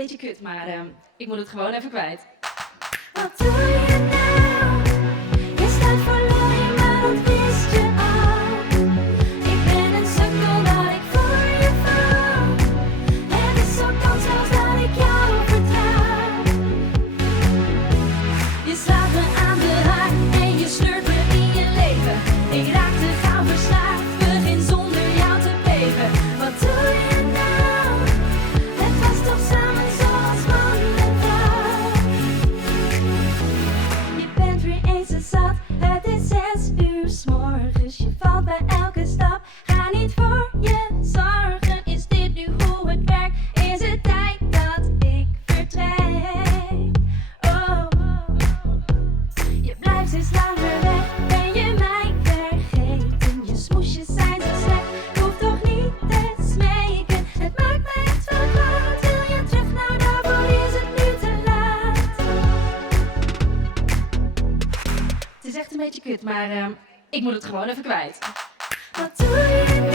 beetje kut, maar ik moet het gewoon even kwijt. Wat doe je nou? Je staat voor leugen, maar dat wist je al. Ik ben een sukkel dat ik voor je val. Het is zo kansloos dat ik jou vertrouw. Je slaat me aan de haak en je sleurt me in je leven. Ik raak te gauw verslaafd, begin zonder jou te beven. Wat doe je nou? Het was toch samen zoals man en vrouw. Je bent weer eens te zat, het is 6 uur 's morgens. Je valt bij elke stap, ga niet voor je zorgen. Is dit nu hoe het werkt? Is het tijd dat ik vertrek? Oh, je blijft steeds langer weg, ben je mij vergeten? Je smoesjes zijn zo slecht, ik hoef toch niet te smeken. Het maakt me echt wel kwaad, wil je terug? Nou daarvoor is het nu te laat. Het is echt een beetje kut, maar ik moet het gewoon even kwijt. Wat doe je